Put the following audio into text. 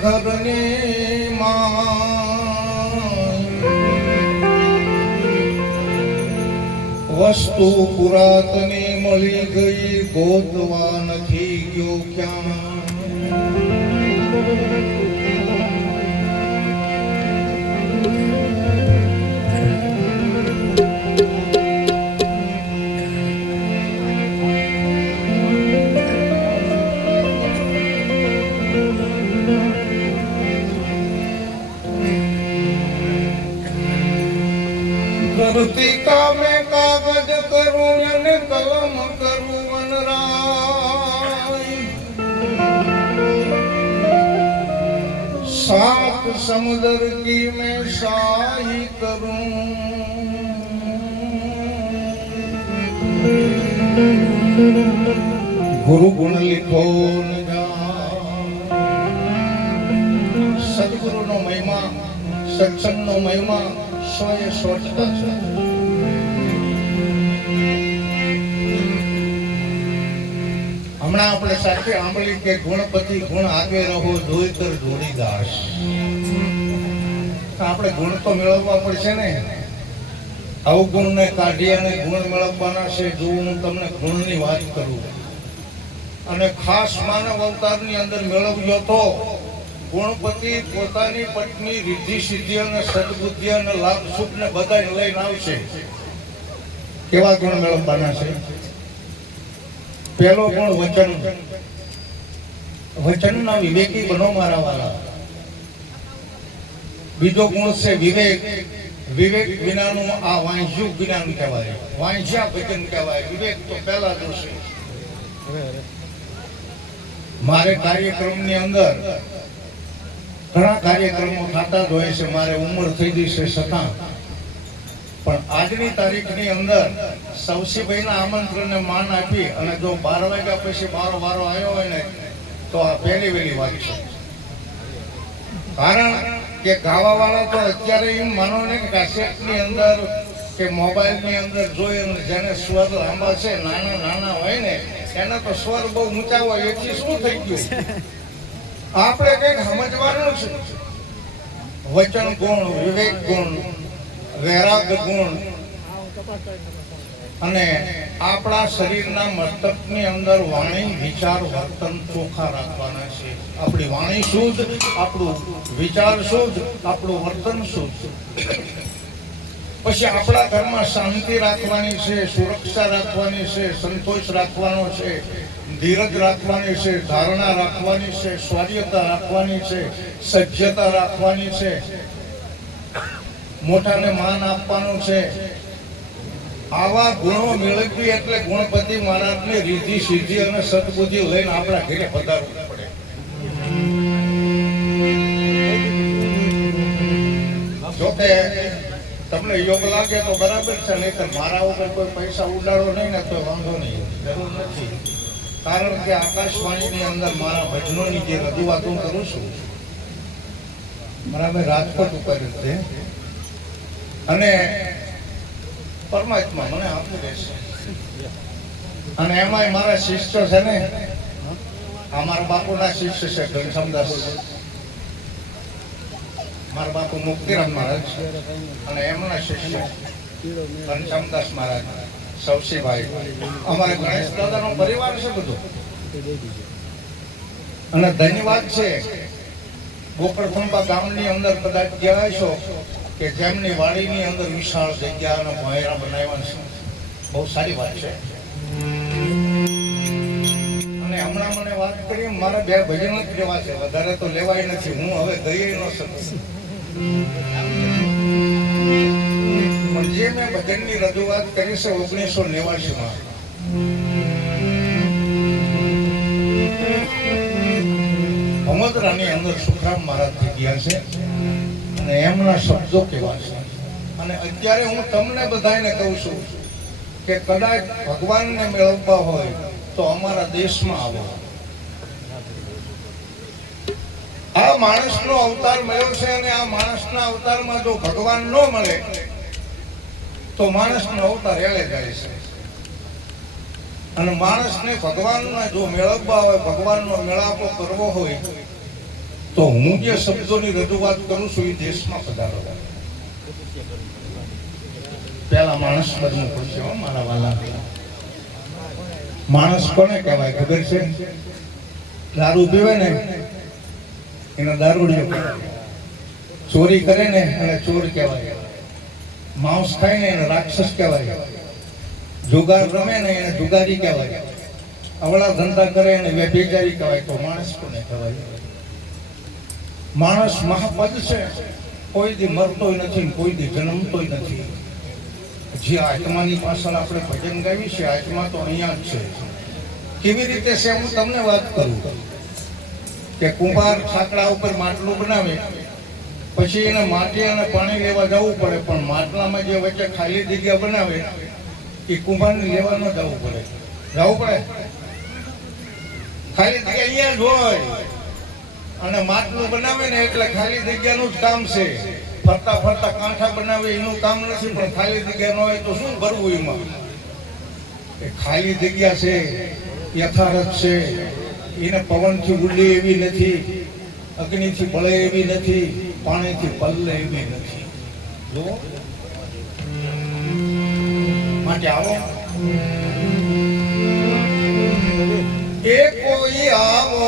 ઘરની માં વસ્તુ પુરાતની મળી ગઈ, ગોતવા નથી ગયો ક્યાં. કરતી કામે કાગજ કરું અને કલમ કરું વનરાય, सात समुद्र की मैं शाही करूं. गुरु गुण लिखो न सदगुरु नो महिमा, सत्संग नो महिमा 100% છે. હમણાં આપણે સાથે આંબલી કે ગુણપતિ ગુણ આગે રહો જોઈતર જોડીદાસ. આપણે ગુણ તો મેળવવા પડશે ને. અવગુણ ને કાઢી અને ગુણ મેળવવાના છે. જો હું તમને ગુણની વાત કરું અને ખાસ માનવ અવતારની અંદર મેળવ્યો તો ગુણપતિ પોતાની પત્ની રિદ્ધિ સિદ્ધિ અને સદબુદ્ધિ અને લાભ સુખ ને બધાને લઈને આવશે. કેવા ગુણ મેળવવાના છે? પહેલો ગુણ વચન. વચનના વિવેકી બનો મારા વાલા. બીજો ગુણ છે વિવેક. વિવેક વિનાનું આ વાંચ્યું જ્ઞાન કહેવાય, વાંચ્યા વચન કહેવાય. વિવેક તો પહેલા જોશે. મારે કાર્યક્રમની અંદર ઘણા કાર્યક્રમો થતા જ હોય છે. મારે ઉંમર થઈ ગઈ છે છતાં પણ આજની તારીખની અંદર સવસીભાઈના આમંત્રણને માન આપી અને જો 12 વાગ્યા પછી મારો વારો આવ્યો હોય ને તો આ પહેલી વહેલી વાત છે. કારણ કે ગાવા વાળા તો અત્યારે એમ માનો ને કે કેસેટની અંદર કે મોબાઈલની અંદર જોઈ અને જેને સ્વર લાંબા છે નાના નાના હોય ને એના તો સ્વર બહુ ઊંચા હોય. એથી શું થઈ ગયું? આપણે કંઈક સમજવાનું છે. વચન ગુણ, વિવેક ગુણ, વૈરાગ ગુણ અને આપણા શરીરના મસ્તકની અંદર વાણી વિચાર વર્તન ચોખ્ખા રાખવાના છે. આપણી વાણી શુદ્ધ, આપણું વિચાર શુદ્ધ, આપણું વર્તન શુદ્ધ. પછી આપણા ઘરમાં શાંતિ રાખવાની છે, સુરક્ષા રાખવાની છે, સંતોષ રાખવાનો છે, ધીરજ રાખવાની છે, ધારણા રાખવાની છે, સ્વાર્યતા રાખવાની છે, સજ્જતા રાખવાની છે, મોટાને માન આપવાનું છે. આવા ગુણો મેળવી એટલે ગુણપતિ મહારાજની રીતિ સિદ્ધિ અને સદબુદ્ધિ લઈને આપણા ઘરે પધારવું પડે. જોકે તમને યોગ લાગે તો બરાબર છે, નહીં તો મારા ઉપર કોઈ પૈસા ઉડાડો નહીં ને તો વાંધો નહીં, જરૂર નથી. કારણ કે આકાશવાણીની અંદર મારા ભજનોની જે રજૂઆત હું કરું છું બરાબર રાજકોટ ઉપર છે અને પરમાત્મા મને આપી દેશે. અને એમાંય મારા શિષ્ય છે ને, અમારા બાપુના શિષ્ય છે ઘનશ્યામદાસ, મારા બાપુ મુક્તિરામ મહારાજ અને એમના શિષ્ય ઘનશ્યામદાસ મહારાજ, સવસીભાઈ. અમારે ગણેશ દાદાનો પરિવાર છે બધું. અને ધન્યવાદ છે ગોકળખંભા ગામની અંદર કદાચ ગયા છો કે જેમની વાડીની અંદર વિશાળ જગ્યા અને ભોંયરા બનાવ્યા છે. બહુ સારી વાત છે. અને હમણાં મને વાત કરી મારા 2 ભજન જ લેવા છે, વધારે તો લેવાય નથી. હું હવે ગઈ ન શકું. પણ જે મેં ભજનની રજૂઆત કરી છે 1989માં ભમોદરાની અંદર સુખરામ મહારાજ થઈ ગયા છે અને એમના શબ્દો કેવા છે. અને અત્યારે હું તમને બધાને કહું છું કે કદાચ ભગવાનને મેળવવા હોય તો અમારા દેશમાં આવો. આ માણસનો અવતાર મળ્યો છે અને આ માણસના અવતારમાં જો ભગવાન ન મળે તો માણસનો અવતાર એળે જાય છે. અને માણસને ભગવાનના જો મેળવવા હોય, ભગવાનનો મેળાપો કરવો હોય તો હું જે શબ્દોની રજૂઆત કરું છું એ દેશમાં પધારો. પેલા માણસ બનવું પડશે હો મારા વાલા. માણસ કોને કહેવાય ખબર છે? દારૂ પીવે ને એને દારૂડિયો કહેવાય. ચોરી કરે ને એને ચોર કહેવાય. માંસ ખાય ને એને રાક્ષસ કહેવાય. જુગાર રમે ને એને જુગારી કહેવાય. અવળા ધંધા કરે એને વ્યભિચારી કહેવાય. તો માણસ કોને કહેવાય? માણસ મહાપદ છે. કોઈ દી મરતોય નથી, કોઈ દી જન્મતોય નથી. જે આત્માની પાછળ આપણે ભજન ગાવી છે, આત્મા તો અહીંયા જ છે. કેવી રીતે છે હું તમને વાત કરું કે કુંભાર છાકડા ઉપર માટલું બનાવે, પછી એને માટી અને પાણી લેવા જવું પડે, પણ માટલામાં જે વચ્ચે ખાલી જગ્યા બનાવે એ કુંભારને લેવા ન જવું પડે. જવું પડે? ખાલી જગ્યા અહીંયા જ હોય. અને માટલું બનાવે ને એટલે ખાલી જગ્યાનું જ કામ છે. ફરતા ફરતા કાંઠા બનાવે એનું કામ નથી, પણ ખાલી જગ્યા ન હોય તો શું કરવું એમાં? એ ખાલી જગ્યા છે, યથાર્થ છે. એને પવનથી ઉડે એવી નથી, અગ્નિથી બળે એવી નથી, પાણીથી પલ્લે એવી નથી. જો માટે આવો એ કોઈ આવો